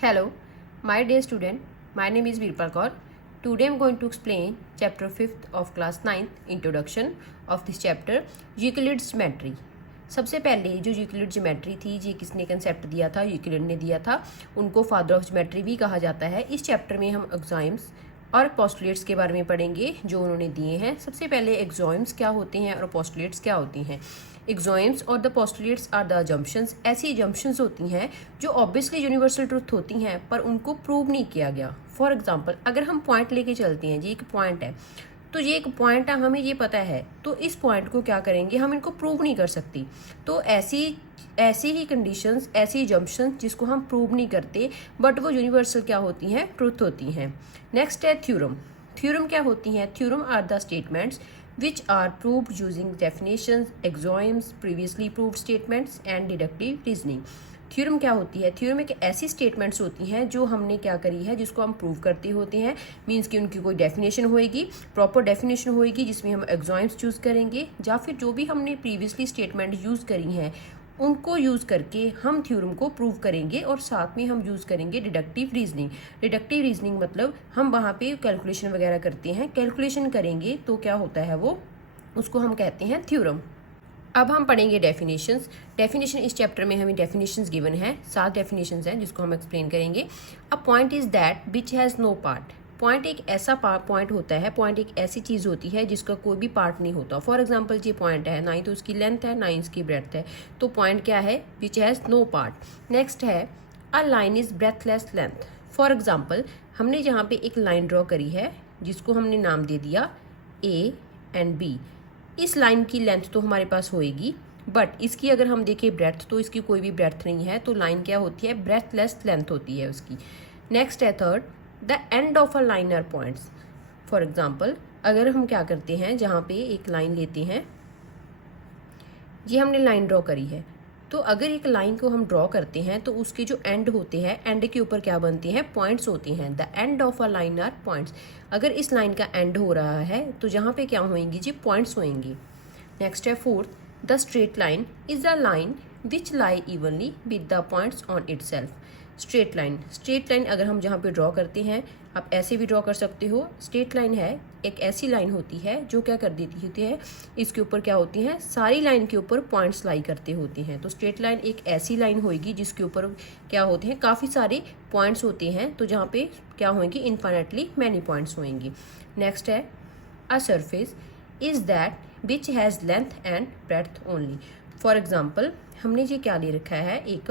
Hello, my dear student. My name is Virpal Kaur. Today I am going to explain chapter 5th of class 9th introduction of this chapter Euclid's geometry. सबसे पहले जो Euclid geometry थी, ये किसने concept दिया था? Euclid ने दिया था। उनको फादर ऑफ ज्योमेट्री भी कहा जाता है। इस चैप्टर में हम एक्सॉइम्स और पोस्टुलेट्स के बारे में पढ़ेंगे जो उन्होंने दिए हैं। सबसे पहले एक्सॉइम्स क्या होते हैं और पोस्टुलेट्स क्या होती हैं। एक्सॉइम्स और the postulates are the assumptions. ऐसी अजम्पशंस होती हैं जो ऑब्वियसली यूनिवर्सल ट्रुथ होती हैं पर उनको प्रूव नहीं किया गया। फॉर एग्जांपल, अगर हम पॉइंट लेके चलते हैं, ये एक पॉइंट है, तो ये एक पॉइंट है, हमें ये पता है, तो इस पॉइंट को क्या करेंगे, हम इनको प्रूव नहीं कर सकती। तो ऐसी ही कंडीशंस, ऐसी जम्पशंस जिसको हम प्रूव नहीं करते बट वो यूनिवर्सल क्या होती हैं, ट्रुथ होती हैं। नेक्स्ट है थ्योरम। थ्योरम क्या होती हैं? Theorem are the statements which are proved using definitions, axioms, previously proved statements and deductive reasoning. Theorem क्या होती है? थ्योरम एक ऐसी स्टेटमेंट्स होती हैं जो हमने क्या करी है, जिसको हम प्रूव करते होते हैं। मीन्स कि उनकी कोई डेफिनेशन होएगी, प्रॉपर डेफिनेशन होएगी जिसमें हम एक्सॉइम्स चूज़ करेंगे या फिर जो भी हमने प्रीवियसली स्टेटमेंट यूज़ करी हैं उनको यूज़ करके हम थ्योरम को प्रूव करेंगे। और साथ में हम यूज़ करेंगे डिडक्टिव रीजनिंग। डिडक्टिव रीजनिंग मतलब हम वहाँ पे कैलकुलेशन वगैरह करते हैं, कैलकुलेशन करेंगे तो क्या होता है वो, उसको हम कहते हैं थ्योरम। अब हम पढ़ेंगे डेफिनेशंस। डेफिनेशन इस चैप्टर में हमें डेफिनेशंस गिवन है, 7 डेफिनेशंस हैं जिसको हम एक्सप्लेन करेंगे। A point is that which has no part. Point एक ऐसा पॉइंट होता है, पॉइंट एक ऐसी चीज़ होती है जिसका कोई भी पार्ट नहीं होता। फॉर एग्जांपल, ये पॉइंट है, ना ही तो उसकी लेंथ है ना ही इसकी ब्रेड्थ है, तो पॉइंट क्या है? Which has no part. Next है a line is breathless length. For example, हमने जहाँ पे एक लाइन ड्रॉ करी है जिसको हमने नाम दे दिया ए एंड बी। इस लाइन की लेंथ तो हमारे पास होएगी बट इसकी अगर हम देखें ब्रेथ तो इसकी कोई भी ब्रेथ नहीं है, तो लाइन क्या होती है? ब्रेथलेस लेंथ होती है उसकी। नेक्स्ट है third, the end of a line are points. For example, अगर हम क्या करते हैं, जहाँ पे एक लाइन लेते हैं, ये हमने लाइन ड्रॉ करी है, तो अगर एक लाइन को हम ड्रॉ करते हैं तो उसके जो एंड होते हैं, एंड के ऊपर क्या बनते हैं? पॉइंट्स होते हैं। The end of a line are points. अगर इस लाइन का एंड हो रहा है तो जहाँ पे क्या होंगी जी? पॉइंट्स होंगी। नेक्स्ट है fourth, the straight line is a line which lie evenly with the points on it self. Straight line, straight line अगर हम जहाँ पे ड्रॉ करते हैं, आप ऐसे भी ड्रॉ कर सकते हो। स्ट्रेट लाइन है एक ऐसी लाइन होती है जो क्या कर देती होती है, इसके ऊपर क्या होती हैं, सारी लाइन के ऊपर पॉइंट्स लाई करते होते हैं। तो स्ट्रेट लाइन एक ऐसी लाइन होगी जिसके ऊपर क्या होते हैं, काफ़ी सारे पॉइंट्स होते हैं, तो जहाँ पे क्या होंगी? इन्फाइनेटली मैनी पॉइंट्स होंगी। नेक्स्ट है a surface is that which has length and breadth only. For example, हमने ये क्या ले रखा है, एक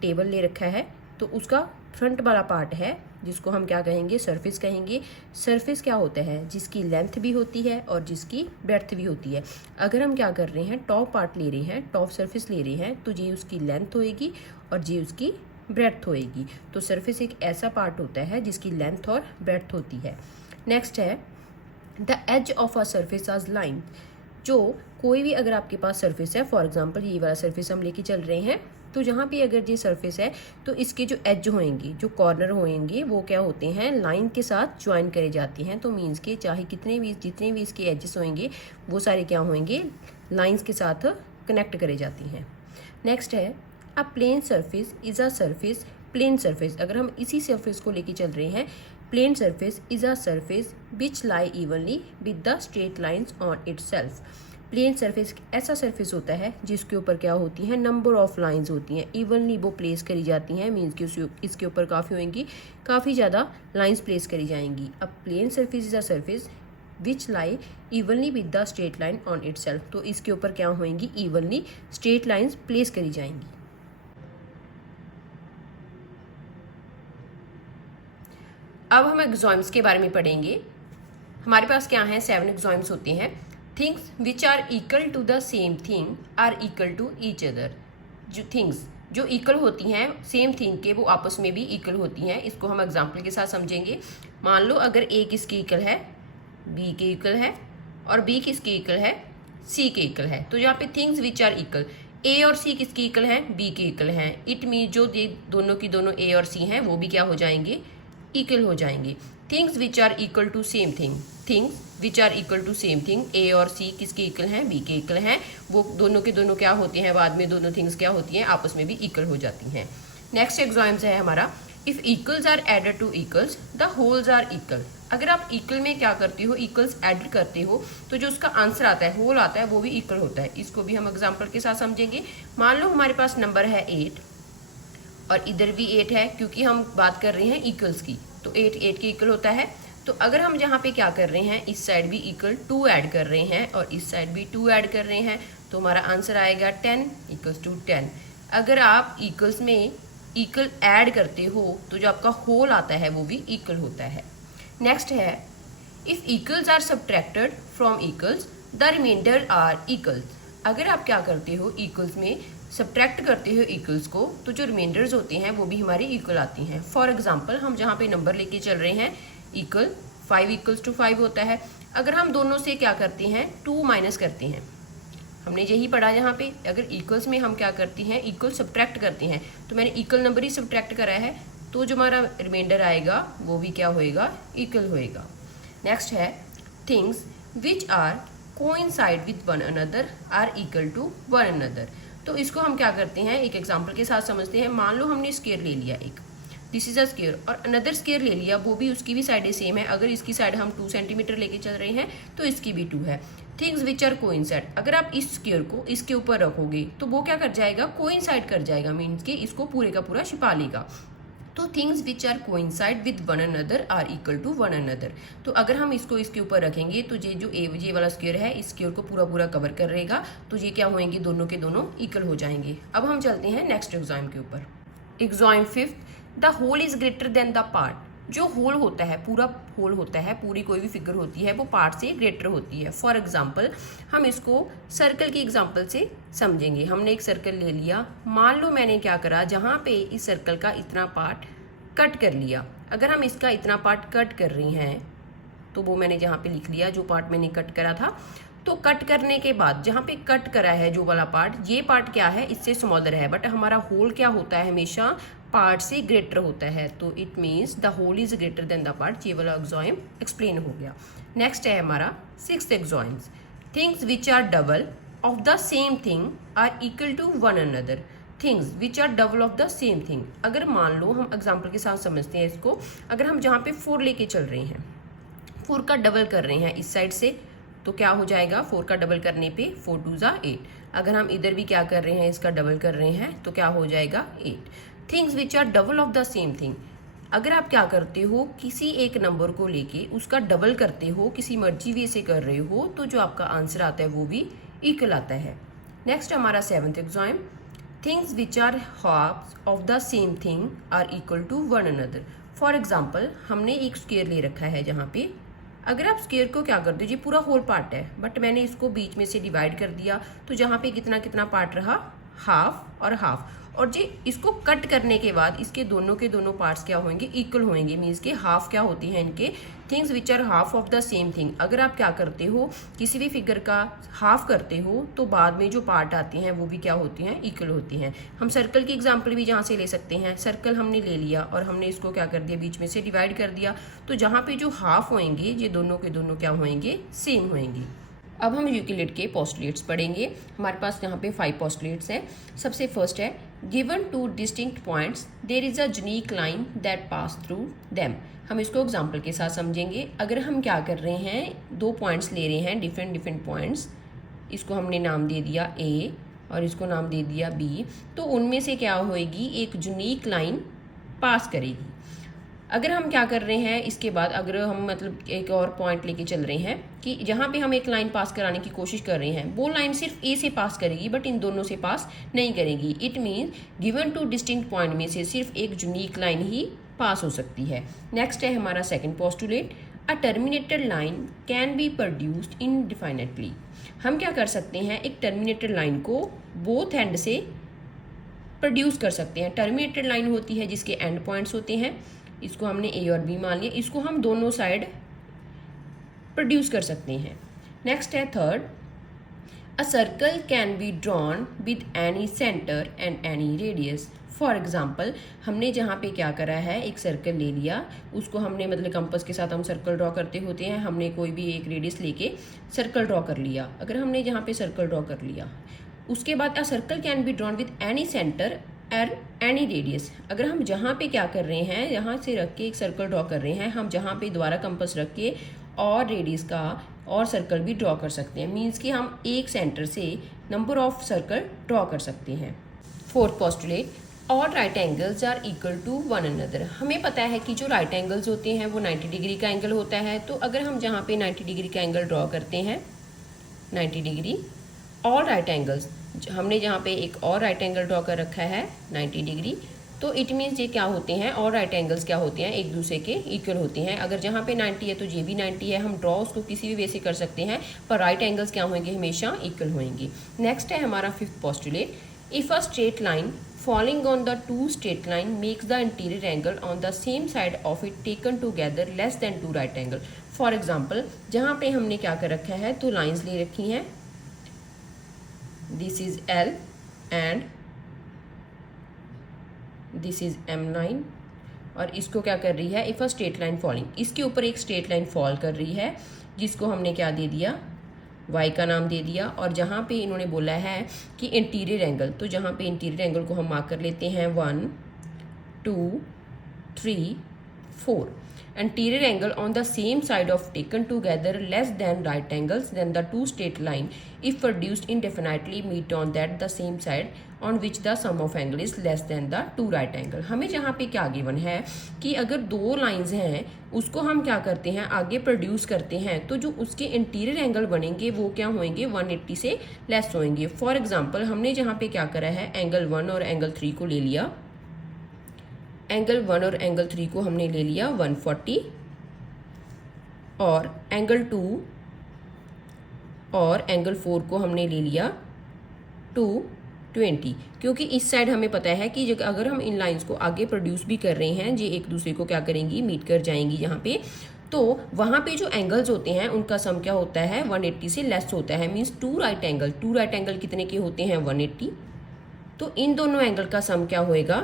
टेबल ले रखा है, तो उसका फ्रंट वाला पार्ट है जिसको हम क्या कहेंगे? सरफेस कहेंगे। सरफेस क्या होता है? जिसकी लेंथ भी होती है और जिसकी ब्रेड्थ भी होती है। अगर हम क्या कर रहे हैं, टॉप पार्ट ले रहे हैं, टॉप सरफेस ले रहे हैं, तो ये उसकी लेंथ होएगी और ये उसकी ब्रेड्थ होएगी। तो सरफेस एक ऐसा पार्ट होता है जिसकी लेंथ और ब्रेड्थ होती है। नेक्स्ट है the edge of a surface as line. जो कोई भी अगर आपके पास सरफेस है, फॉर एग्जाम्पल ये वाला सरफेस हम लेके चल रहे हैं, तो जहाँ पे अगर ये सरफेस है तो इसके जो एज होंगी, जो कॉर्नर होंगे, वो क्या होते हैं? लाइन के साथ ज्वाइन करे जाते हैं। तो मीन्स के चाहे जितने भी इसके एजेस होंगे वो सारे क्या होंगे? लाइंस के साथ कनेक्ट करे जाती हैं। नेक्स्ट है a plane surface is a surface. Plane surface, अगर हम इसी सरफेस को लेके चल रहे हैं, plane surface is a surface which lie evenly with the straight lines on itself. Plane surface ऐसा सरफेस होता है जिसके ऊपर क्या होती हैं? नंबर ऑफ लाइंस होती हैं, इवनली वो प्लेस करी जाती हैं। मीन्स कि इसके ऊपर काफ़ी होंगी, काफ़ी ज़्यादा लाइंस प्लेस करी जाएंगी। अब plane surface is a surface which lie evenly with the straight line on itself. तो इसके ऊपर क्या होंगी? इवनली स्ट्रेट लाइंस प्लेस करी जाएंगी। अब हम एक्सॉइम्स के बारे में पढ़ेंगे। हमारे पास क्या है? 7 एक्सॉइम्स होते हैं। Things which are equal to the same thing are equal to each other. जो थिंग्स जो इक्वल होती हैं सेम थिंग के, वो आपस में भी इक्वल होती हैं। इसको हम एग्जाम्पल के साथ समझेंगे। मान लो अगर ए किसके इक्वल है? बी के इक्वल है, और बी किसके इक्वल है? सी के इक्वल है। तो यहाँ पे थिंग्स विच आर इक्वल, ए और सी किसके इक्वल हैं? बी के इक्वल हैं। इट मीन जो दोनों की दोनों ए और सी हैं वो भी क्या हो जाएंगे? इक्वल हो जाएंगे। Things which are equal to same thing, things which are equal to same thing, A और सी किसके इक्वल हैं? बी के इक्वल हैं। वो दोनों के क्या होते हैं? बाद में दोनों थिंग्स क्या होती हैं? आपस में भी इक्वल हो जाती हैं। नेक्स्ट एग्जाम्स है हमारा if equals are added to equals the wholes are equal. अगर आप इक्वल में क्या करते हो, इक्वल्स ऐड करते हो, तो जो उसका आंसर आता है, होल आता है, वो भी इक्वल होता है। इसको भी हम एग्जांपल के साथ समझेंगे। मान लो हमारे पास नंबर है 8 और इधर भी 8 है, क्योंकि हम बात कर रहे हैं इक्वल्स की, तो 8 8 के इक्वल होता है। तो अगर हम यहाँ पे क्या कर रहे हैं, इस साइड भी इक्वल 2 ऐड कर रहे हैं और इस साइड भी 2 ऐड कर रहे हैं, तो हमारा आंसर आएगा 10 इक्वल्स टू 10। अगर आप इक्वल्स में इक्वल ऐड करते हो तो जो आपका होल आता है वो भी इक्वल होता है। नेक्स्ट है if equals are subtracted from equals the remainder are equals. अगर आप क्या करते हो, इक्वल्स में सब्ट्रैक्ट करते हो इक्वल्स को, तो जो रिमाइंडर्स होते हैं वो भी हमारे इक्वल आती हैं। फॉर एग्जाम्पल हम जहाँ पे नंबर लेके चल रहे हैं, इक्वल 5 इक्वल्स टू 5 होता है। अगर हम दोनों से क्या करते हैं, 2 माइनस करते हैं, हमने यही पढ़ा यहाँ पे। अगर इक्वल्स में हम क्या करते हैं, इक्वल सब्ट्रैक्ट करते हैं, तो मैंने इक्वल नंबर ही सब्ट्रैक्ट करा है, तो जो हमारा रिमाइंडर आएगा वो भी क्या होएगा, इक्वल होएगा। नेक्स्ट है things which are coincide with one another are equal to one another. तो इसको हम क्या करते हैं, एक एग्जाम्पल के साथ समझते हैं। मान लो हमने स्क्वायर ले लिया एक, दिस इज अ स्क्वायर, और अनदर स्क्वायर ले लिया, वो भी उसकी भी साइडें सेम है। अगर इसकी साइड हम 2 सेंटीमीटर लेके चल रहे हैं तो इसकी भी 2 है। थिंग्स विच आर कोइंसाइड, अगर आप इस स्क्वायर को इसके ऊपर रखोगे तो वो क्या कर जाएगा, कोइंसाइड कर जाएगा, मीन्स के इसको पूरे का पूरा छिपा लेगा। तो things which are coincide with one another are equal to one another. तो अगर हम इसको इसके ऊपर रखेंगे तो ये जो ये वाला स्क्वायर है, इस स्क्वायर को पूरा पूरा कवर कर रहेगा, तो ये क्या होंगे, दोनों के दोनों इक्वल हो जाएंगे। अब हम चलते हैं नेक्स्ट एग्जाम के ऊपर। Axiom 5, the whole is greater than the part. जो होल होता है, पूरा होल होता है, पूरी कोई भी फिगर होती है, वो पार्ट से ग्रेटर होती है। फॉर एग्जाम्पल हम इसको सर्कल की एग्जाम्पल से समझेंगे। हमने एक सर्कल ले लिया, मान लो मैंने क्या करा, जहाँ पे इस सर्कल का इतना पार्ट कट कर लिया। अगर हम इसका इतना पार्ट कट कर रही हैं तो वो मैंने जहाँ पे लिख लिया, जो पार्ट मैंने कट करा था। तो कट करने के बाद जहाँ पे कट करा है जो वाला पार्ट, ये पार्ट क्या है, इससे स्मॉलर है, बट हमारा होल क्या होता है, हमेशा पार्ट से ग्रेटर होता है। तो it means the whole is greater than the part. ये वाला एग्जाम एक्सप्लेन हो गया। नेक्स्ट है हमारा 6th axiom, things which are double of the same thing are equal to one another. Things which are double of the same thing. अगर मान लो हम example के साथ समझते हैं इसको, अगर हम जहाँ पे 4 लेके चल रहे हैं, 4 का डबल कर रहे हैं इस साइड से, तो क्या हो जाएगा, 4 का डबल करने पे 4 2 जा 8। अगर हम इधर भी क्या कर रहे हैं, इसका डबल कर रहे हैं, तो क्या हो जाएगा 8। Things which are double of the same thing. अगर आप क्या करते हो, किसी एक नंबर को लेके उसका डबल करते हो, किसी मर्जी वे से कर रहे हो, तो जो आपका आंसर आता है वो भी इक्वल आता है। नेक्स्ट हमारा 7th axiom, things which are halves of the same thing are equal to one another. For example हमने एक स्क्वायर ले रखा है, जहाँ पे अगर आप स्क्वायर को क्या कर दीजिए, पूरा होल पार्ट है, बट मैंने इसको बीच में से डिवाइड कर दिया, तो जहाँ पे कितना कितना पार्ट रहा, हाफ और हाफ। और जी इसको कट करने के बाद इसके दोनों के दोनों पार्ट्स क्या होंगे, इक्वल होंगे, मीन्स के हाफ क्या होती है इनके, things which are half of the same thing. अगर आप क्या करते हो, किसी भी फिगर का हाफ करते हो, तो बाद में जो पार्ट आती हैं वो भी क्या होती हैं, इक्वल होती हैं। हम सर्कल की एग्जांपल भी जहाँ से ले सकते हैं। सर्कल हमने ले लिया और हमने इसको क्या कर दिया, बीच में से डिवाइड कर दिया, तो जहाँ पे जो हाफ होंगे, ये दोनों के दोनों क्या होंगे, सेम होंगे। अब हम यूक्लिड के पोस्टुलेट्स पढ़ेंगे। हमारे पास यहाँ पे 5 पोस्टुलेट्स हैं। सबसे फर्स्ट है, given 2 distinct points there is a unique line that pass through them. हम इसको एग्जांपल के साथ समझेंगे। अगर हम क्या कर रहे हैं, 2 पॉइंट्स ले रहे हैं, डिफरेंट पॉइंट्स, इसको हमने नाम दे दिया ए और इसको नाम दे दिया बी, तो उनमें से क्या होएगी, एक यूनिक लाइन पास करेगी। अगर हम क्या कर रहे हैं, इसके बाद अगर हम मतलब एक और पॉइंट लेके चल रहे हैं कि जहाँ पे हम एक लाइन पास कराने की कोशिश कर रहे हैं, वो लाइन सिर्फ ए से पास करेगी, बट इन दोनों से पास नहीं करेगी। It means given 2 distinct point में से सिर्फ एक यूनिक लाइन ही पास हो सकती है। नेक्स्ट है हमारा 2nd postulate, a terminated line can be produced indefinitely. हम क्या कर सकते हैं, एक टर्मिनेटेड लाइन को बोथ एंड से प्रोड्यूस कर सकते हैं। टर्मिनेटेड लाइन होती है जिसके एंड पॉइंट्स होते हैं, इसको हमने ए और बी मान लिया, इसको हम दोनों साइड प्रोड्यूस कर सकते हैं। नेक्स्ट है 3rd, a circle can be drawn with any centre and any radius. For example हमने जहाँ पे क्या करा है, एक सर्कल ले लिया, उसको हमने मतलब कंपास के साथ हम सर्कल ड्रॉ करते होते हैं, हमने कोई भी एक रेडियस लेके सर्कल ड्रॉ कर लिया। अगर हमने जहाँ पे सर्कल ड्रॉ कर लिया, उसके बाद a circle can be drawn with any centre any radius. अगर हम जहाँ पे क्या कर रहे हैं, यहाँ से रख के एक सर्कल ड्रॉ कर रहे हैं, हम जहाँ पे दोबारा कंपास रख के और रेडियस का और सर्कल भी ड्रॉ कर सकते हैं। मीन्स कि हम एक सेंटर से नंबर ऑफ सर्कल ड्रॉ कर सकते हैं। Fourth postulate, all right angles are equal to one another. हमें पता है कि जो राइट एंगल्स होते हैं वो 90 डिग्री का एंगल होता है। तो अगर हम जहाँ पे 90 डिग्री का एंगल ड्रॉ करते हैं, 90 डिग्री, ऑल राइट एंगल्स, हमने जहाँ पे एक और राइट एंगल ड्रॉ कर रखा है 90 डिग्री, तो इट मीन्स ये क्या होते हैं, और राइट एंगल्स क्या होते हैं, एक दूसरे के इक्वल होते हैं। अगर जहाँ पे 90 है तो ये भी 90 है। हम ड्रॉ उसको किसी भी वे से कर सकते हैं, पर राइट एंगल्स क्या होंगे, हमेशा इक्वल होंगे। नेक्स्ट है हमारा fifth postulate, if a straight line falling on the two straight line makes the interior angle on the same side of it taken together less than two right angle। For example जहाँ पे हमने क्या कर रखा है, तो lines ले रखी हैं, this is L and this is M line, और इसको क्या कर रही है, if a straight line falling, इसके ऊपर एक स्ट्रेट लाइन फॉल कर रही है जिसको हमने क्या दे दिया, y का नाम दे दिया। और जहाँ पे इन्होंने बोला है कि इंटीरियर एंगल, तो जहाँ पे इंटीरियर एंगल को हम मार्क कर लेते हैं 1 2 3 4। Interior angle on the same side of taken together less than right angles then the two straight line if produced indefinitely meet on that the same side on which the sum of angle is less than the two right angle. हमें जहाँ पे क्या given है कि अगर दो lines हैं उसको हम क्या करते हैं, आगे प्रोड्यूस करते हैं, तो जो उसके इंटीरियर एंगल बनेंगे वो क्या होंगे, 180 से लेस होंगे। फॉर एग्जांपल हमने जहाँ पे क्या करा है, एंगल 1 और एंगल 3 को ले लिया, एंगल 1 और एंगल 3 को हमने ले लिया 140, और एंगल 2 और एंगल 4 को हमने ले लिया 220, क्योंकि इस साइड हमें पता है कि अगर हम इन लाइंस को आगे प्रोड्यूस भी कर रहे हैं, ये एक दूसरे को क्या करेंगी, मीट कर जाएंगी यहाँ पे, तो वहाँ पे जो एंगल्स होते हैं उनका सम क्या होता है, 180 से लेस होता है। मीन्स टू राइट एंगल कितने के होते हैं, 180, तो इन दोनों एंगल का सम क्या होएगा,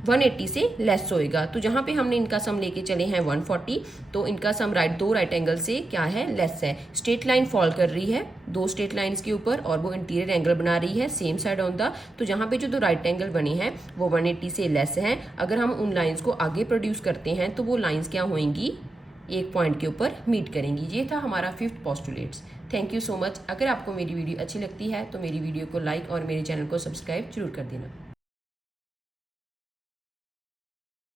180 से लेस होएगा। तो जहाँ पे हमने इनका सम लेके चले हैं 140, तो इनका सम दो राइट एंगल से क्या है, लेस है। स्ट्रेट लाइन फॉल कर रही है दो स्ट्रेट लाइंस के ऊपर, और वो इंटीरियर एंगल बना रही है सेम साइड ऑन द, तो जहाँ पे जो दो राइट एंगल बने हैं वो 180 से लेस हैं। अगर हम उन लाइंस को आगे प्रोड्यूस करते हैं तो वो लाइंस क्या होंगी, एक पॉइंट के ऊपर मीट करेंगी। ये था हमारा fifth postulates. Thank you so much. अगर आपको मेरी वीडियो अच्छी लगती है तो मेरी वीडियो को लाइक और मेरे चैनल को सब्सक्राइब जरूर कर देना।